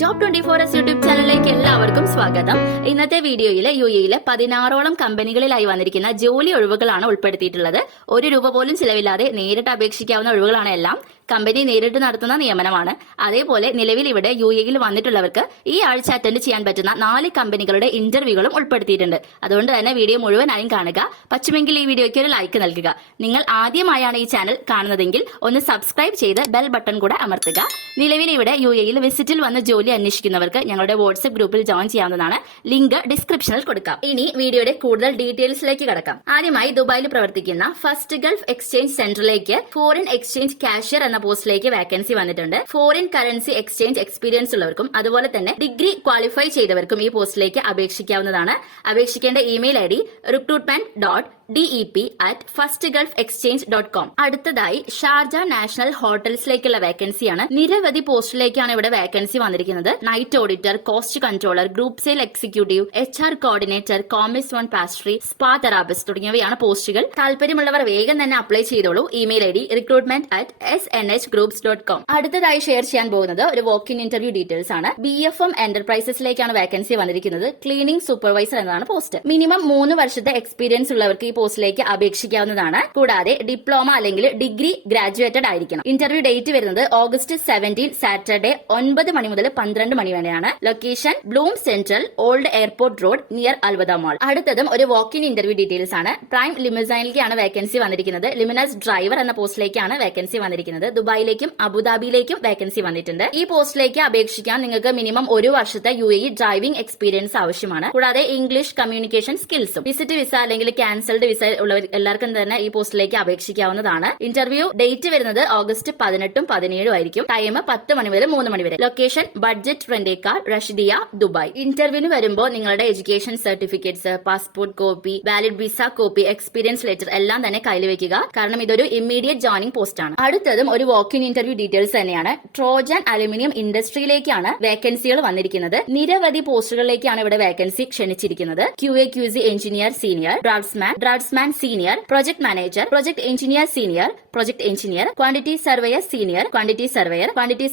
Job 24 YouTube ചാനലിലേക്ക് എല്ലാവർക്കും സ്വാഗതം. ഇന്നത്തെ വീഡിയോയിൽ യുഎഇയിലെ 16ഓളം കമ്പനികളിലായി വന്നിരിക്കുന്ന ജോലി ഒഴിവുകളാണ് ഉൾപ്പെടുത്തിയിട്ടുള്ളത്. ₹1 പോലും ചിലവില്ലാതെ നേരിട്ട് അപേക്ഷിക്കാവുന്ന ഒഴിവുകളാണ് എല്ലാം. കമ്പനി നേരിട്ട് നടത്തുന്ന നിയമനമാണ്. അതേപോലെ നിലവിൽ ഇവിടെ യുഎഇയിൽ വന്നിട്ടുള്ളവർക്ക് ഈ ആഴ്ച അറ്റൻഡ് ചെയ്യാൻ പറ്റുന്ന 4 കമ്പനികളുടെ ഇന്റർവ്യൂകളും ഉൾപ്പെടുത്തിയിട്ടുണ്ട്. അതുകൊണ്ട് തന്നെ വീഡിയോ മുഴുവനായും കാണുക. പറ്റുമെങ്കിൽ ഈ വീഡിയോയ്ക്ക് ഒരു ലൈക്ക് നൽകുക. നിങ്ങൾ ആദ്യമായാണ് ഈ ചാനൽ കാണുന്നതെങ്കിൽ ഒന്ന് സബ്സ്ക്രൈബ് ചെയ്ത് ബെൽ ബട്ടൺ കൂടെ അമർത്തുക. നിലവിൽ ഇവിടെ യുഎഇയിൽ വിസിറ്റിൽ വന്ന് ജോലി അന്വേഷിക്കുന്നവർക്ക് ഞങ്ങളുടെ വാട്സ്ആപ്പ് ഗ്രൂപ്പിൽ ജോയിൻ ചെയ്യാവുന്നതാണ്. ലിങ്ക് ഡിസ്ക്രിപ്ഷനിൽ കൊടുക്കാം. ഇനി വീഡിയോയുടെ കൂടുതൽ ഡീറ്റെയിൽസിലേക്ക് കടക്കാം. ആദ്യമായി ദുബായിൽ പ്രവർത്തിക്കുന്ന ഫസ്റ്റ് ഗൾഫ് എക്സ്ചേഞ്ച് സെന്ററിലേക്ക് ഫോറിൻ എക്സ്ചേഞ്ച് കാഷ്യർ എന്ന പോസ്റ്റിലേക്ക് വാക്കൻസി വന്നിട്ടുണ്ട്. ഫോറിൻ കറൻസി എക്സ്ചേഞ്ച് എക്സ്പീരിയൻസ് ഉള്ളവർക്കും അതുപോലെ തന്നെ ഡിഗ്രി ക്വാളിഫൈ ചെയ്തവർക്കും ഈ പോസ്റ്റിലേക്ക് അപേക്ഷിക്കാവുന്നതാണ്. അപേക്ഷിക്കേണ്ട ഇമെയിൽ ഐഡി recruitment.dep@firstgulfexchange.com. അടുത്തതായി ഷാർജ നാഷണൽ ഹോട്ടൽസിലേക്കുള്ള വാക്കൻസിയാണ്. നിരവധി പോസ്റ്റിലേക്കാണ് ഇവിടെ വാക്കൻസി വന്നിരിക്കുന്നത്. Night auditor, cost controller, group sale executive, HR coordinator, commerce 1 pastry, spa therapist തുടങ്ങിയവയാണ് പോസ്റ്റുകൾ. താല്പര്യമുള്ളവർ വേഗം തന്നെ അപ്ലൈ ചെയ്തോളൂ. Email ID recruitment@snhgroups.com. അടുത്തതായി ഷെയർ ചെയ്യാൻ പോകുന്നത് ഒരു വോക്ക് ഇൻ ഇന്റർവ്യൂ ഡീറ്റെയിൽസ് ആണ്. BFM എന്റർപ്രൈസസിലേക്കാണ് വാക്കൻസി വന്നിരിക്കുന്നത്. ക്ലീനിംഗ് സൂപ്പർവൈസർ എന്നതാണ് പോസ്റ്റ്. മിനിമം 3 വർഷത്തെ എക്സ്പീരിയൻസ് ഉള്ളവർക്ക് ഈ പോസ്റ്റിലേക്ക് അപേക്ഷിക്കാവുന്നതാണ്. കൂടാതെ ഡിപ്ലോമ അല്ലെങ്കിൽ ഡിഗ്രി ഗ്രാജുവേറ്റഡ് ആയിരിക്കണം. ഇന്റർവ്യൂ ഡേറ്റ് വരുന്നത് August 17 സാറ്റർഡേ 9 മണി മുതൽ 12 മണി വരെയാണ്. Location Bloom Central Old Airport Road near Al Wadda mall. അടുത്തതും ഒരു വോക്ക് ഇൻ ഇന്റർവ്യൂ ഡീറ്റെയിൽസ് ആണ്. പ്രൈം ലിമുസൈനിലേക്കാണ് വാക്കൻസി വന്നിരിക്കുന്നത്. ലിമിനസ് ഡ്രൈവർ എന്ന പോസ്റ്റിലേക്കാണ് വാക്കൻസി വന്നിരിക്കുന്നത്. ദുബായിലേക്കും അബുദാബിയിലേക്കും വാക്കൻസി വന്നിട്ടുണ്ട്. ഈ പോസ്റ്റിലേക്ക് അപേക്ഷിക്കാൻ നിങ്ങൾക്ക് മിനിമം 1 വർഷത്തെ UAE ഡ്രൈവിംഗ് എക്സ്പീരിയൻസ് ആവശ്യമാണ്. കൂടാതെ ഇംഗ്ലീഷ് കമ്മ്യൂണിക്കേഷൻ സ്കിൽസും. വിസിറ്റ് വിസ അല്ലെങ്കിൽ ക്യാൻസൽഡ് വിസ ഉള്ളവർ എല്ലാവർക്കും തന്നെ ഈ പോസ്റ്റിലേക്ക് അപേക്ഷിക്കാവുന്നതാണ്. ഇന്റർവ്യൂ ഡേറ്റ് വരുന്നത് August 18 17 ആയിരിക്കും. ടൈം 10 മണി മുതൽ 3 മണി വരെ. Location budget rental car റഷിദിയ Dubai. ഇന്റർവ്യൂവിന് വരുമ്പോൾ നിങ്ങളുടെ education certificates, passport copy, valid visa copy, experience letter എല്ലാം തന്നെ കയ്യിൽ വെക്കുക. കാരണം ഇതൊരു ഇമ്മീഡിയറ്റ് ജോയിനിങ് പോസ്റ്റ് ആണ്. അടുത്തതും ഒരു വോക്ക് ഇൻ ഇന്റർവ്യൂ ഡീറ്റെയിൽസ് തന്നെയാണ്. ട്രോജൻ അലുമിനിയം ഇൻഡസ്ട്രിയിലേക്കാണ് വേക്കൻസികൾ വന്നിരിക്കുന്നത്. നിരവധി പോസ്റ്റുകളിലേക്കാണ് ഇവിടെ വേക്കൻസി ക്ഷണിച്ചിരിക്കുന്നത്. QA/QC engineer senior, draftsman senior, project manager, project engineer senior, project engineer, quantity surveyor senior, quantity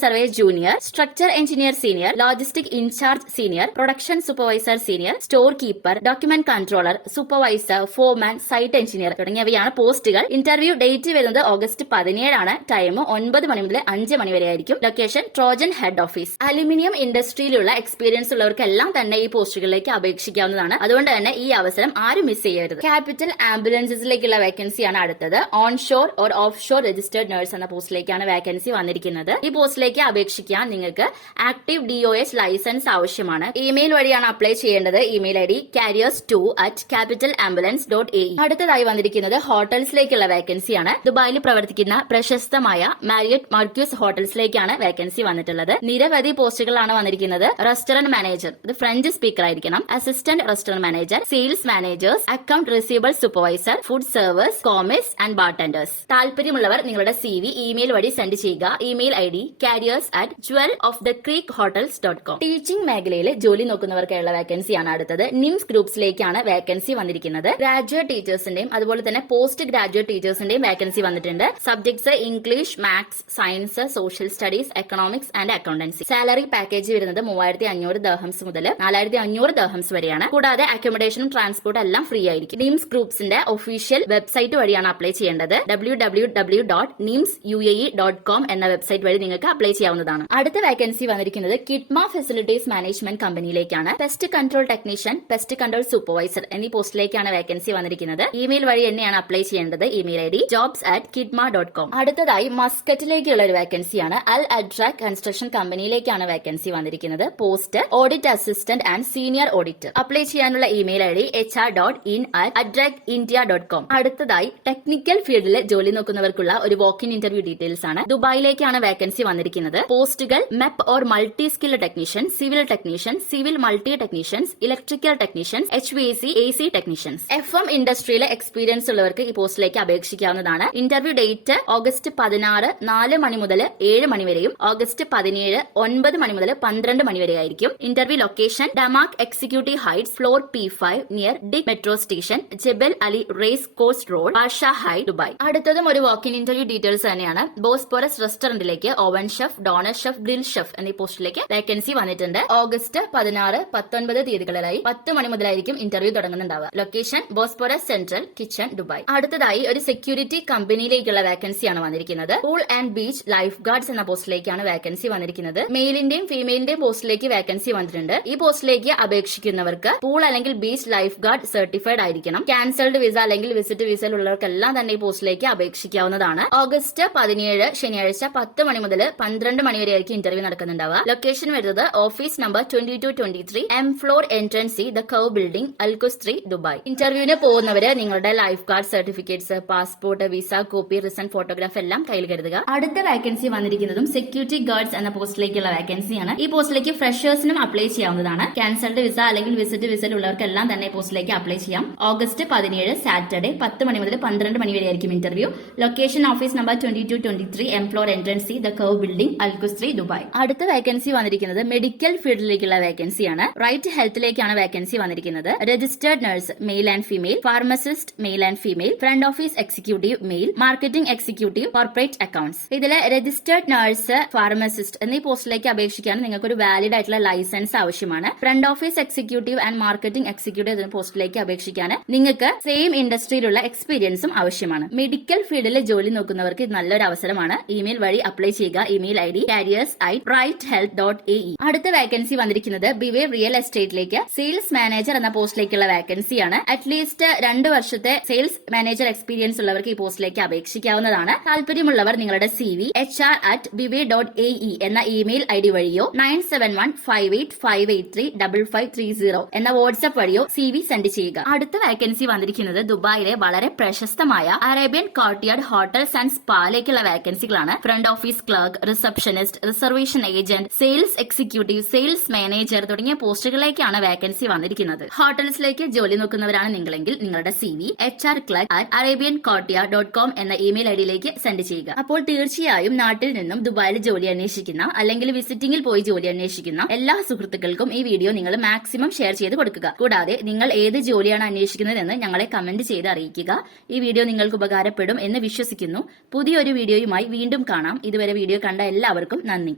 surveyor junior, structure engineer senior, logistic in charge senior, production supervisor senior, store keeper, document controller, supervisor, foreman, site engineer തുടങ്ങിയവയാണ് പോസ്റ്റുകൾ. Interview date വരുന്നത് August 17 ആണ്. Time 9 മണി മുതൽ 5 മണി വരെ ആയിരിക്കും. Location Trojan head office. Aluminium ഇൻഡസ്ട്രിയിലുള്ള എക്സ്പീരിയൻസ് ഉള്ളവർക്കെല്ലാം തന്നെ ഈ പോസ്റ്റുകളിലേക്ക് അപേക്ഷിക്കാവുന്നതാണ്. അതുകൊണ്ട് തന്നെ ഈ അവസരം ആരും മിസ് ചെയ്യരുത്. ക്യാപിറ്റൽ ആംബുലൻസിലേക്കുള്ള വേക്കൻസിയാണ് അടുത്തത്. On shore or off shore registered nurse എന്ന പോസ്റ്റിലേക്കാണ് വേക്കൻസി വന്നിരിക്കുന്നത്. ഈ പോസ്റ്റിലേക്ക് അപേക്ഷിക്കാൻ നിങ്ങൾക്ക് ആക്റ്റീവ് DOH ലൈസൻസ് ആവശ്യമാണ്. ഇമെയിൽ വഴിയാണ് അപ്ലൈ ചെയ്യേണ്ടത്. Email ID carriers2@capitalambulance.ae. അടുത്തതായി വന്നിരിക്കുന്നത് ഹോട്ടൽസിലേക്കുള്ള വേക്കൻസിയാണ്. ദുബായിൽ പ്രവർത്തിക്കുന്ന പ്രശസ്തമായ മാരിയറ്റ് മർക്യൂസ് ഹോട്ടൽസിലേക്കാണ് വേക്കൻസി വന്നിട്ടുള്ളത്. നിരവധി പോസ്റ്റുകളാണ് വന്നിരിക്കുന്നത്. റെസ്റ്റോറന്റ് മാനേജർ, ഇത് ഫ്രഞ്ച് സ്പീക്കർ ആയിരിക്കണം. Assistant restaurant manager, sales managers, account receivable supervisor, food servers, commis and bartenders. താല്പര്യമുള്ളവർ നിങ്ങളുടെ CV ഇമെയിൽ വഴി സെൻഡ് ചെയ്യുക. Email ID carriers@jewelofthecreekhotels.com. ടീച്ചിംഗ് മേഖലയിൽ ജോലി നോക്കുന്നവർക്കുള്ള വേക്കൻസിയാണ് അടുത്തത്. നിംസ് ഗ്രൂപ്പ്സിലേക്കാണ് വേക്കൻസി വന്നിരിക്കുന്നത്. ഗ്രാജുവേറ്റ് ടീച്ചേഴ്സിന്റെയും അതുപോലെ തന്നെ പോസ്റ്റ് ഗ്രാജുവേറ്റ് ടീച്ചേഴ്സിന്റെയും വേക്കൻസി വന്നിട്ടുണ്ട്. Subjects English, maths, science, social studies, economics and accountancy. Salary package വരുന്നത് 3500 ദർഹംസ് മുതൽ 4500 ദർഹംസ് വരെയാണ്. കൂടാതെ അക്കോമഡേഷനും ട്രാൻസ്പോർട്ട് എല്ലാം ഫ്രീ ആയിരിക്കും. നിംസ് ഗ്രൂപ്പ്സിന്റെ ഒഫീഷ്യൽ വെബ്സൈറ്റ് വഴിയാണ് അപ്ലൈ ചെയ്യേണ്ടത്. www.nimsuae.com എന്ന വെബ്സൈറ്റ് വഴി നിങ്ങൾക്ക് അപ്ലൈ ചെയ്യാവുന്നതാണ്. അടുത്ത വേക്കൻസി വന്നിരിക്കുന്നത് കിഡ്മ ഫെസിലിറ്റീസ് മാനേജ്മെന്റ് കമ്പനിയിലേക്കാണ്. Pest control technician, pest control supervisor എന്നീ പോസ്റ്റിലേക്കാണ് വേക്കൻസി വന്നിരിക്കുന്നത്. ഇമെയിൽ വഴി തന്നെയാണ് അപ്ലൈ ചെയ്യേണ്ടത്. Email ID jobs@kidma.com. അടുത്തതായി മസ്കറ്റിലേക്കുള്ള ഒരു വേക്കൻസിയാണ്. അൽ അഡ്രാക് കൺസ്ട്രക്ഷൻ കമ്പനിയിലേക്കാണ് വേക്കൻസി വന്നിരിക്കുന്നത്. Post audit assistant and senior auditor. Apply ചെയ്യാനുള്ള ഇമെയിൽ ഐഡി hr.in@adrakindia.com. അടുത്തതായി ടെക്നിക്കൽ ഫീൽഡിൽ ജോലി നോക്കുന്നവർക്കുള്ള ഒരു വോക്ക് ഇൻ ഇന്റർവ്യൂ ഡീറ്റെയിൽസ് ആണ്. ദുബായിലേക്കാണ് വേക്കൻസി വന്നിരിക്കുന്നത്. പോസ്റ്റുകൾ MEP or multi skill technician, civil technician, civil multi technicians, electrical technicians, HVAC AC technicians. FM ഇൻഡസ്ട്രിയിലെ experience ഉള്ളവർക്ക് ഈ പോസ്റ്റിലേക്ക് അപേക്ഷിക്കാവുന്നതാണ്. ഇന്റർവ്യൂ ഡേറ്റ് August 16 4 മണി മുതൽ 7 മണി വരെയും August 17 9 മണി മുതൽ 12 മണി വരെ ആയിരിക്കും. Interview location Damac executive heights, floor P5 near DIC metro station, Jebel Jebel Ali race course road, Barsha ഹൈ, ദുബായ്. അടുത്തതും ഒരു വാക്കിൻ ഇന്റർവ്യൂ ഡീറ്റെയിൽസ് തന്നെയാണ്. ബോസ്പോറസ് റെസ്റ്റോറന്റിലേക്ക് oven chef, doner chef, grill chef എന്നീ പോസ്റ്റിലേക്ക് വേക്കൻസി വന്നിട്ടുണ്ട്. ഓഗസ്റ്റ് 16, 19 തീയതികളിലായി 10 മണി മുതലായിരിക്കും ഇന്റർവ്യൂ തുടങ്ങുന്നുണ്ടാവുക. Location Bosphorus central kitchen, Dubai. അടുത്തതായി ഒരു സെക്യൂരിറ്റി കമ്പനിയിലേക്കുള്ള വേക്കൻസിയാണ് വന്നിരിക്കുന്നത്. Pool and beach life guards എന്ന പോസ്റ്റിലേക്കാണ് വേക്കൻസി വന്നിരിക്കുന്നത്. മെയിലിന്റെയും ഫീമെയിലിന്റെയും പോസ്റ്റിലേക്ക് വേക്കൻസി വന്നിട്ടുണ്ട്. ഈ പോസ്റ്റിലേക്ക് അപേക്ഷിക്കുന്നവർക്ക് പൂൾ അല്ലെങ്കിൽ ബീച്ച് ലൈഫ് ഗാർഡ് സർട്ടിഫൈഡ് ആയിരിക്കണം. ക്യാൻസൽഡ് വിസ അല്ലെങ്കിൽ വിസിറ്റ് വിസയിൽ ഉള്ളവർക്കെല്ലാം തന്നെ ഈ പോസ്റ്റിലേക്ക് അപേക്ഷിക്കാവുന്നതാണ്. ഓഗസ്റ്റ് 17 ശനിയാഴ്ച 10 മണി മുതൽ 12 മണി വരെ ആയിരിക്കും ഇന്റർവ്യൂ നടക്കുന്നുണ്ടാവുക. ലൊക്കേഷൻ വരുന്നത് office number 2223 M floor entrance C, the curve building, അൽകുസ്ത്രി, ദുബായ്. ഇന്റർവ്യൂവിന് പോകുന്നവര് നിങ്ങളുടെ life guard certificates, passport, visa copy, recent photograph എല്ലാം കയ്യിൽ കരുതുക. അടുത്ത വേക്കൻസി വന്നിരിക്കുന്നതും സെക്യൂരിറ്റി ഗാർഡ്സ് എന്ന പോസ്റ്റിലേക്കുള്ള വേക്കൻസിയാണ്. ഈ പോസ്റ്റിലേക്ക് ഫ്രഷേഴ്സിനും അപ്ലൈ ചെയ്യാവുന്നതാണ്. ക്യാൻസൽഡ് വിസ അല്ലെങ്കിൽ വിസിറ്റ് വിസയിൽ ഉള്ളവർക്കെല്ലാം തന്നെ പോസ്റ്റിലേക്ക് അപ്ലൈ ചെയ്യാം. ഓഗസ്റ്റ് 17 സാറ്റർഡേ 10 മണി മുതൽ 12 മണി വരെ ആയിരിക്കും interview. Location office number 2223 M floor entrance C, the curve building, അൽകുസ്ത്രി, ദുബായ്. അടുത്ത വേക്കൻസി വന്നിരിക്കുന്നത് മെഡിക്കൽ ഫീൽഡിലേക്കുള്ള വേക്കൻസിയാണ്. റൈറ്റ് ഹെൽത്തിലേക്കാണ് വേക്കൻസി വന്നിരിക്കുന്നത്. Registered nurse male and female, pharmacist male and female, front office executive male, marketing executive, corporate accounts. ഇതിലെ registered nurse, pharmacist എന്നീ പോസ്റ്റിലേക്ക് അപേക്ഷിക്കാൻ നിങ്ങൾക്ക് ഒരു വാലിഡ് ആയിട്ടുള്ള ലൈസൻസ് ആവശ്യമാണ്. Front office executive and marketing executive എന്ന പോസ്റ്റിലേക്ക് അപേക്ഷിക്കാൻ നിങ്ങൾക്ക് സെയിം ഇൻഡസ്ട്രിയിലുള്ള എക്സ്പീരിയൻസും ആവശ്യമാണ്. മെഡിക്കൽ ഫീൽഡിൽ ജോലി നോക്കുന്നവർക്ക് ഇത് നല്ലൊരു അവസരമാണ്. ഇമെയിൽ വഴി അപ്ലൈ ചെയ്യുക. Email I D careers@righthealth.ae. അടുത്ത വേക്കൻസി വന്നിരിക്കുന്നത് ബിവേ റിയൽ എസ്റ്റേറ്റിലേക്ക് സെയിൽസ് മാനേജർ എന്ന പോസ്റ്റിലേക്കുള്ള വേക്കൻസിയാണ്. അറ്റ്ലീസ്റ്റ് 2 വർഷത്തെ സെയിൽസ് മാനേജർ എക്സ്പീരിയൻസ് ഉള്ളവർക്ക് ഈ പോസ്റ്റിലേക്ക് അപേക്ഷിക്കാവുന്നതാണ്. താല്പര്യമുള്ളവർ നിങ്ങളുടെ CV hr@bive.ae എന്ന ഇമെയിൽ ഐ ഡി വഴിയോ 971585835530 എന്ന വാട്സ്ആപ്പ് വഴിയോ CV സെൻഡ് ചെയ്യുക. അടുത്ത വേക്കൻസി വന്നിരിക്കുന്നത് ദുബായിലെ വളരെ പ്രശസ്തമായ അറേബ്യൻ കോർട്ട്യാർഡ് ഹോട്ടൽസ് ആൻഡ് സ്പായിലേക്കുള്ള വേക്കൻസികളാണ്. Front office clerk, receptionist, reservation agent, sales executive, sales manager തുടങ്ങിയ പോസ്റ്റുകളിലേക്കാണ് വേക്കൻസി വന്നിരിക്കുന്നത്. ഹോട്ടൽസിലേക്ക് ജോലി നോക്കുന്നവരാണ് നിങ്ങളെങ്കിൽ നിങ്ങളുടെ CV hr@arabiancourtyard.com എന്ന ഇമെയിൽ ഐ ഡിയിലേക്ക് സെൻഡ് ചെയ്യുക. അപ്പോൾ തീർച്ചയായും നാട്ടിൽ നിന്നും ദുബായിൽ ജോലി അന്വേഷിക്കുന്ന അല്ലെങ്കിൽ വിസിറ്റിംഗിൽ പോയി ജോലി അന്വേഷിക്കുന്ന എല്ലാ സുഹൃത്തുക്കൾക്കും ഈ വീഡിയോ നിങ്ങൾ മാക്സിമം ഷെയർ ചെയ്ത് കൊടുക്കുക. കൂടാതെ നിങ്ങൾ ഏത് ജോലിയാണ് അന്വേഷിക്കുന്നതെന്ന് ഞങ്ങളെ കമന്റ് ചെയ്ത് അറിയിക്കുക. ഈ വീഡിയോ നിങ്ങൾക്ക് ഉപകാരപ്പെടും എന്ന് വിശ്വസിക്കുന്നു. പുതിയൊരു വീഡിയോയുമായി വീണ്ടും കാണാം. ഇതുവരെ വീഡിയോ കണ്ട എല്ലാവർക്കും നന്ദി.